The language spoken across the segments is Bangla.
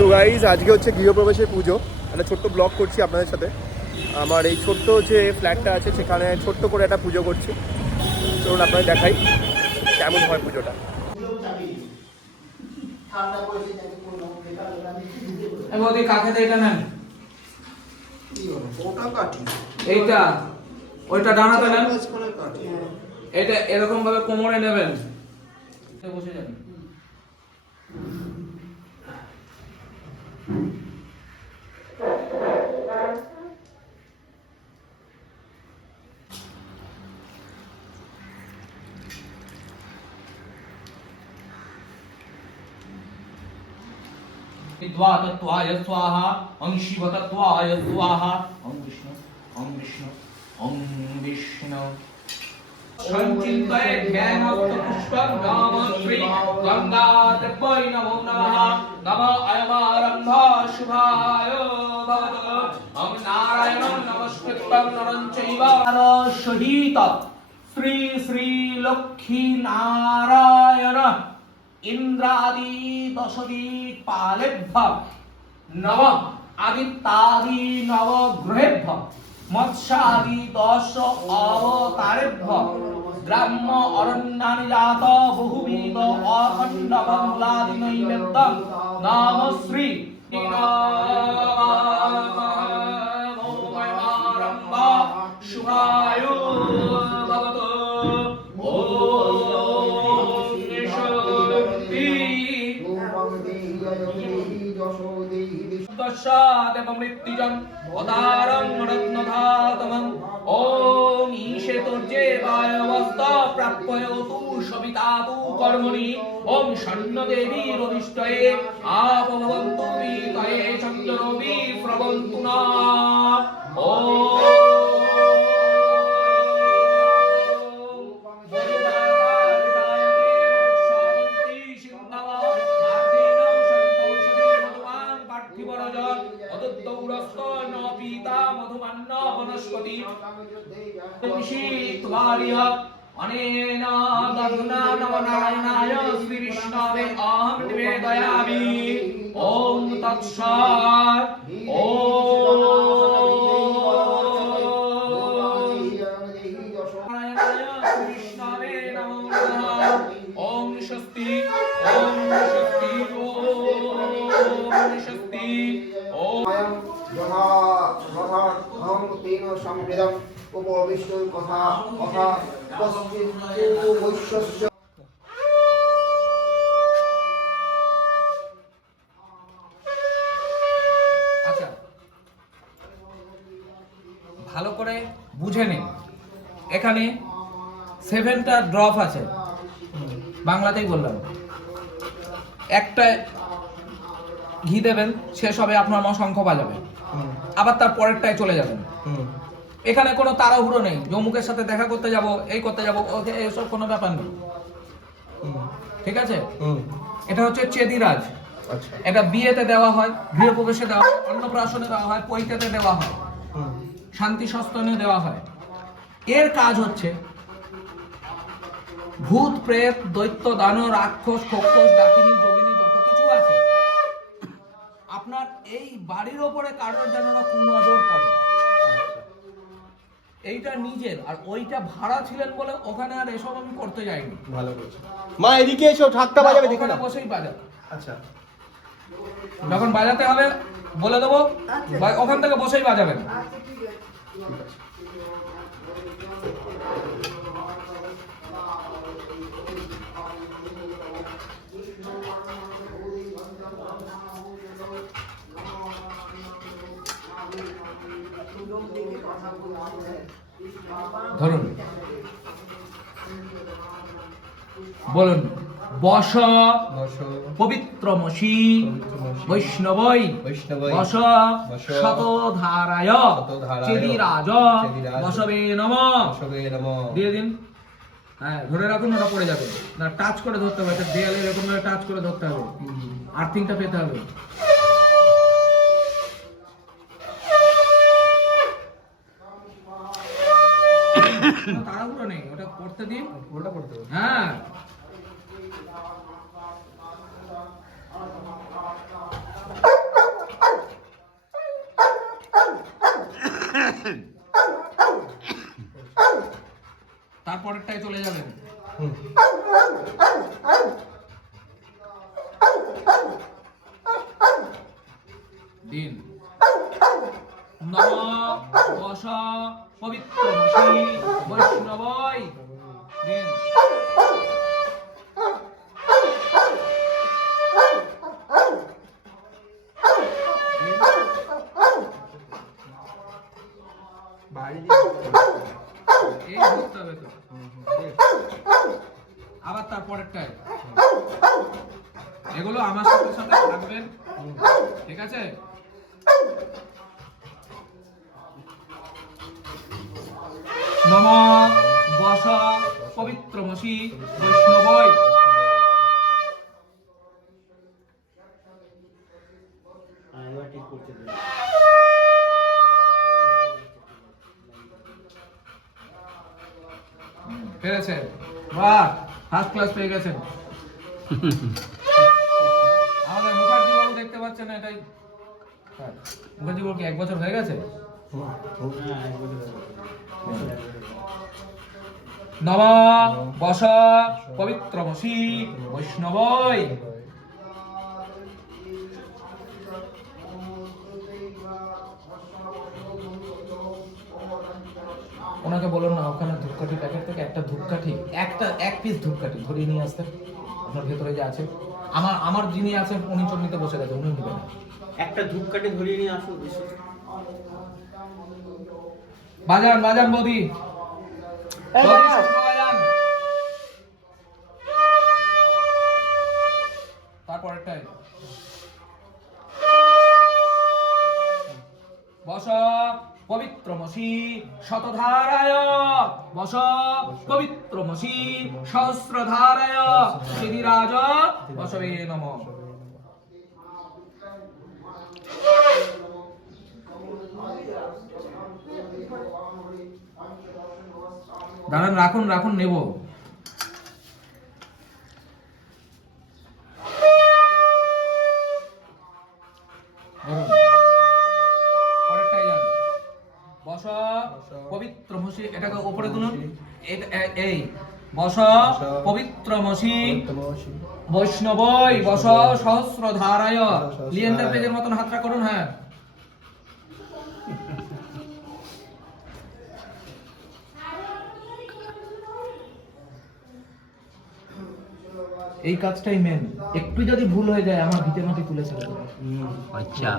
সো গাইজ আজকে হচ্ছে গৃহপ্রবেশের পুজো, একটা ছোট্ট ব্লগ করছি আপনাদের সাথে। আমার এই ছোট্ট যে ফ্ল্যাটটা আছে সেখানে ছোট্ট করে একটা পুজো করছি। চলুন আপনাদের দেখাই কেমন হয় পুজোটা। এইটা ওইটা ডানাতে নেন, এটা এরকম ভাবে কোমরে নেবেন, বসে যাবেন। विद्वा तत्वाय स्वाहा, ओं शिव तत्वाय स्वाहा, ओं विष्णु ओं विष्णु ओं विष्णु। संचिन्तये ध्यानस्थ पुष्पं नाम श्री गंगादेव्यै नमो नमः। नमः अयमारम्भः शुभाय भवतु। ओं नारायणं नमस्कृत्य नरं चैव सहित श्री श्री लक्ष्मी नारायण इंद्रादि दशदिक्पालेभ्यः नव आदित्यादि नवग्रहेभ्यः मत्स्यादि दश अवतारेभ्यः ग्राम्य अरण्यानि जात बहुविध अखण्ड बङ्गलादि नैवेद्यं नाम श्री शुभाय भवतु। मृत्युजं अदारं रत्नधातमं ओम ईशेतोर्जेवाय वस्त प्राप्ययतु सवितातु कर्मणि ओम शन्नदेवी रविष्टये आपभवन्तु वीतये चन्द्ररवि प्रवन्तु न ओम अनेन दधुना नवनारायणाय श्री विष्णवे अहं निवेदयामि। ओम तत्सत्। विष्णवे नमो नमः। ओम स्वस्ति ओम स्वस्ति ओम स्वस्ति ओम तेन संवेदम उपविष्टु कथा कथा पश्चिन्तु वैश्यस्य। আচ্ছা, ভালো করে বুঝে নিন, এখানে 7টা ড্রপ আছে, বাংলাতেই বললাম। একটা ঘি দেবেন, শেষ হবে আপনার মা শঙ্খ বাজাবে, আবার তার পরেরটায় চলে যাবেন। এখানে কোনো তাড়াহুড়ো নেই, যমুকের সাথে দেখা করতে যাব, এই করতে যাব, ওকে এসব কোনো ব্যাপার নেই, ঠিক আছে? এটা হচ্ছে চেদিরাজ। এটা বিয়েতে দেওয়া হয়, গৃহপ্রবেশে দেওয়া হয়, অন্নপ্রাশনে দেওয়া হয়, পৈতেতে দেওয়া হয়, শান্তি সস্তনে দেওয়া হয়। এর কাজ হচ্ছে ভূত প্রেত দৈত্য দানব রাক্ষস খোক্ষস ডাকিনী যোগিনী যত কিছু আছে আপনার এই বাড়ির ওপরে কারোর যেন কুনজর পড়ে, এইটা নিজের। আর ওইটা ভাড়া ছিলেন বলে ওখানে আর এসব আমি করতে যাইনি। ভালো করেছে মা, এদিকে এসো, ঠাকটা বাজাবে দেখে না, বসেই বাজাবে। আচ্ছা, যখন বাজাতে হবে বলে দেবো, ওখান থেকে বসেই বাজাবেন। ধরুন, বলুন বস পবিত্রমসি বৈষ্ণবৈ বস শতধারায় চেদিরাজ বসবে নমঃ দিয়ে দিন। হ্যাঁ, ধরে রাখুন, ওটা পড়ে যাবে না, টাচ করে ধরতে হবে, দেয়ালে এরকম ভাবে টাচ করে ধরতে হবে, আর্থিংটা পেতে হবে। তাড়াহুড়ো নেই, ওটা করতে দিন, ওটা করতে হবে। হ্যাঁ তারপরেরটায় চলে যাবেন। দিন নম বস পবিত্র বৈষ্ণবই। দিন এই ধরতে হবে তো। আবার তারপরেরটায় এগুলো আমার সাথে সাথে থাকবেন, ঠিক আছে? নম বস পবিত্রমসি বৈষ্ণবই। পেরেছেন? বাহ, ফার্স্ট ক্লাস পেয়ে গেছেন। আমাদের মুখার্জি বাবু দেখতে পাচ্ছেন না, এটাই মুখার্জি বাবু কি 1 বছর হয়ে গেছে? নম বস পবিত্রমসি বৈষ্ণবই। ওনাকে বলুন না ওখানে ধূপকাঠি প্যাকেট থেকে একটা ধূপকাঠি, এক পিস ধূপকাঠি ধরিয়ে নিয়ে আসতে। আপনার ভেতরে যে আছে, আমার যিনি আছেন উনি চন্ডিতে বসে গেছে, উনি নেবেন। একটা ধূপকাঠি ধরিয়ে নিয়ে আসুন। বাজান বাজান বৌদি, বাজান। তারপরেরটাই বস পবিত্রমসি শতধারায়, বস পবিত্রমসি সহস্রধারায়, শ্রীরাজ বসবে নমঃ। দাঁড়ান, রাখুন রাখুন, নেব। পরেরটাই যান। বস পবিত্রমসি, এটাকে উপরে তুলুন। এই বস পবিত্রমসি বৈষ্ণবই, বস সহস্রধারায়। লিয়েন্ডার পেজের মতন হাতটা করুন। হ্যাঁ, এই কাজটাই মেন। একটু যদি ভুল হয়ে যায় আমার ভিটে মাটি তুলে ছেড়ে দেবে। আচ্ছা,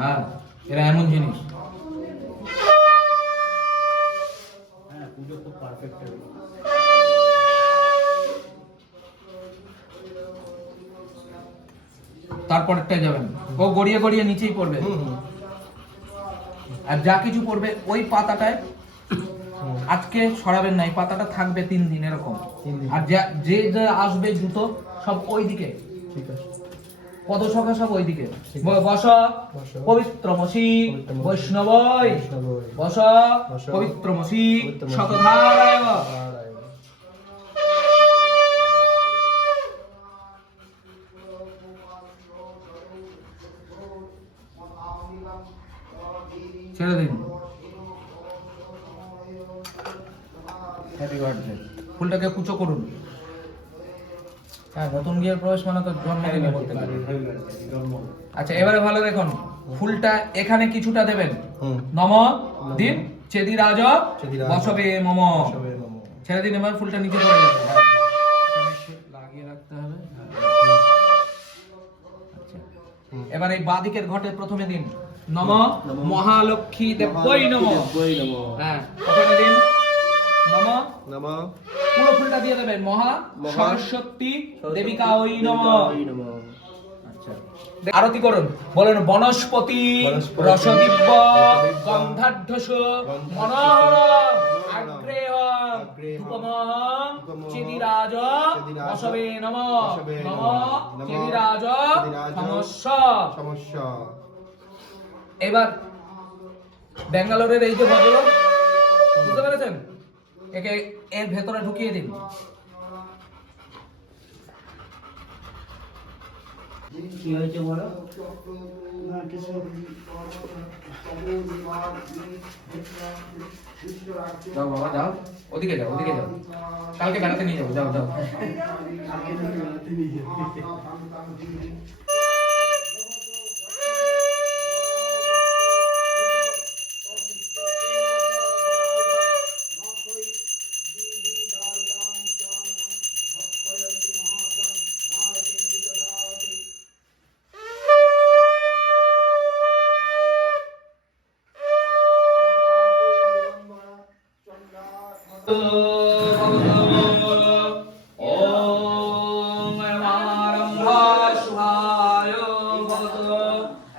হ্যাঁ, এরা এমন জিনিস। হ্যাঁ, পুজো খুব পারফেক্ট হবে। তারপরেরটাই যাবেন, ও গড়িয়ে গড়িয়ে নিচেই পড়বে। আর যা কিছু পড়বে ওই পাতাটায় আজকে সরাবেন না, এই পাতাটা থাকবে 3 দিন এরকম। আর যে যে আসবে জুতো সব ওইদিকে, পদশখা সব ওইদিকে। বস পবিত্রমসি বৈষ্ণবই, বস পবিত্রমসি শতধারায়। ছেড়ে দিন। Happy birthday. ফুলটাকে কুচো করুন। হ্যাঁ, নতুন গিয়ে প্রবেশ মানে তো জন্মদিনে বলতে পারি। আচ্ছা, এবারে ভালো দেখুন, ফুলটা এখানে কিছুটা দেবেন। নম দিন চেদি রাজ বসবে মম। ছেড়ে দিন, এবার ফুলটা নিচে পড়ে যাবে। লাগিয়ে রাখতে হবে। আচ্ছা, এবার এই বাদিকের ঘটে প্রথমে দিন নম মহালক্ষ্মী দেবৈ নম। হ্যাঁ, ওখানে দিন নম নম। পুরো ফুলটা দিয়ে দেবেন মহা সরস্বতী দেবিকা ওই নম। আচ্ছা, আরতি করুন। বলেন বনস্পতি রসদিব্য গন্ধাঢ্যস মনোহর আগ্রেহ ধূপমহ চেদিরাজ বসবে নম। নম চেদিরাজ সমস্যা। এবার ব্যাঙ্গালোরের এই যে ভদ্রলোক, বুঝতে পেরেছেন? একে এর ভেতরে ঢুকিয়ে দিন। কি হয়েছে বলো? যাও বাবা যাও, ওদিকে যাও, ওদিকে যাও, কালকে বেড়াতে নিয়ে যাবো, যাও যাও।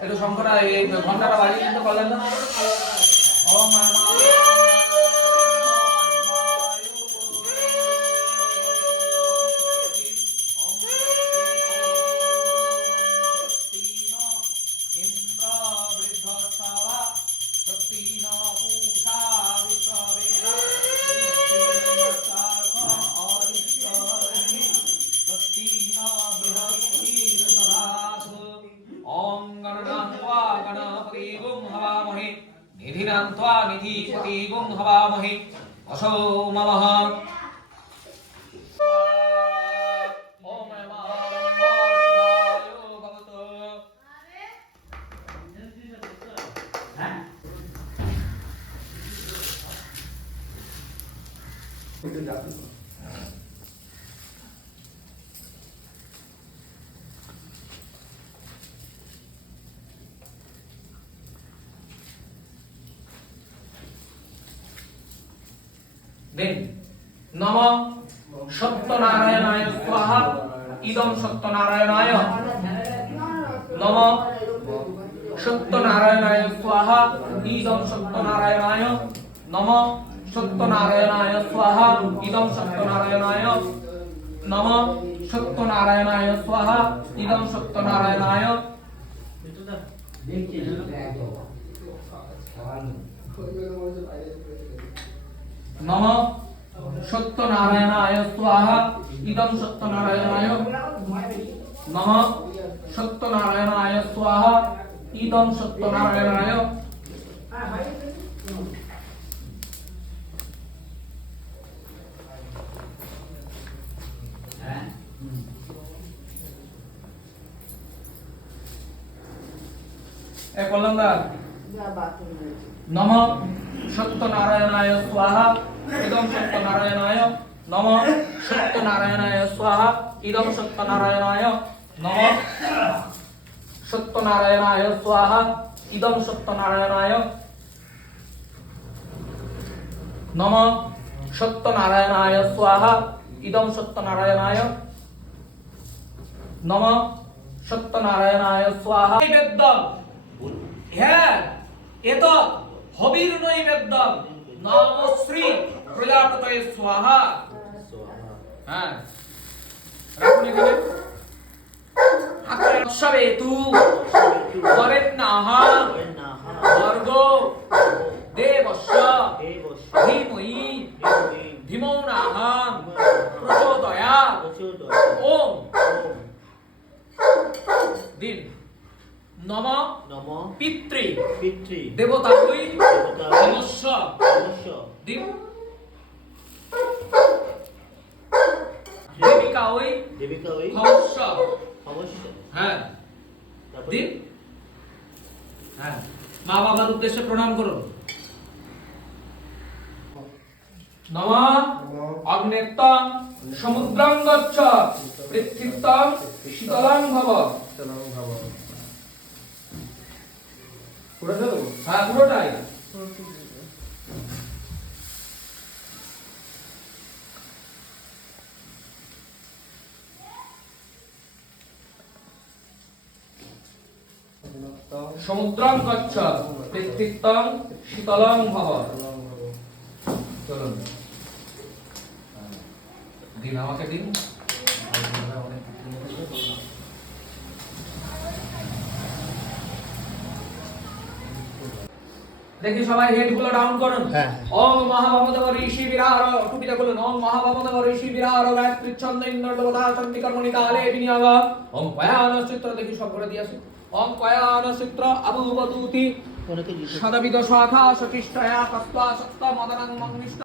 একটু শঙ্করা এই ঘন্টাটা বাজিয়ে দিতে পারলেন না? ওম निधिनान्त्वा निधिपति गुं हवामहे असौ ममः ओम नमः शिवाय भवतु देन नम सत्यनारायणाय स्वाहा इदं सत्यनारायणाय नम सत्यनारायणाय स्वाहा इदं सत्यनारायणाय नम सत्यनारायणाय स्वाहा इदं सत्यनारायणाय नम सत्यनारायणाय स्वाहा इदं सत्यनारायणाय नम सत्यनारायणाय स्वाहा इदं सत्यनारायणाय नम सत्यनारायणाय स्वाहा इदं सत्यनारायणाय ए कलंदर नम सत्यनारायणाय स्वाहा इदं सत्यनारायणाय नम सत्यनारायणाय स्वाहा इदं सत्यनारायणाय नम सत्यनारायणाय स्वाहा इदं सत्यनारायणाय नम सत्यनारायणाय स्वाहा इदं सत्यनारायणाय नम सत्यनारायणाय स्वाहा नैवेद्यम হ্যাঁ এত হবির নৈবেদ্যম নম শ্রী প্রজাপতয়ে স্বাহা হ্যাঁ রাখুন এখানে আত্মসবে তু বরেণ্যাহ ভর্গো দেবস্য ধীমহি ধীমৌ নাহ প্রচোদয়াৎ ওম দিন নম নম পিতৃ পিতৃ দেবতা হই অবশ্য দিন দেবিকা হই অবশ্য হ্যাঁ দিন হ্যাঁ মা বাবার উদ্দেশ্যে প্রণাম করুন নম অগ্নেত্তং সমুদ্রং গচ্ছ পৃথিবীত্তং শীতলং ভব হ্যাঁ পুরোটাই সমুদ্রং গচ্ছ পৃথিবীত্তং শীতলং ভব চলুন দিন আমাকে দিন দেখি সবাই হেড গুলো ডাউন করুন। হ্যাঁ। ওম মহাভবদেব ঋষি বিরার টুপিটা খুলুন। ওম মহাভবদেব ঋষি বিরার গায়ত্রী ছন্দ ইন্দ্র দেবতা চন্ডী কর্মণি কালে বিনিয়োগ। ওম কয়ান চিত্র দেখি সব করে দিয়েছে। ওম কয়ান চিত্র আবুবদূতি সদবিদ শাখা সচিষ্টয়া কস্তা সত্তা মদনং মঙ্গিষ্ট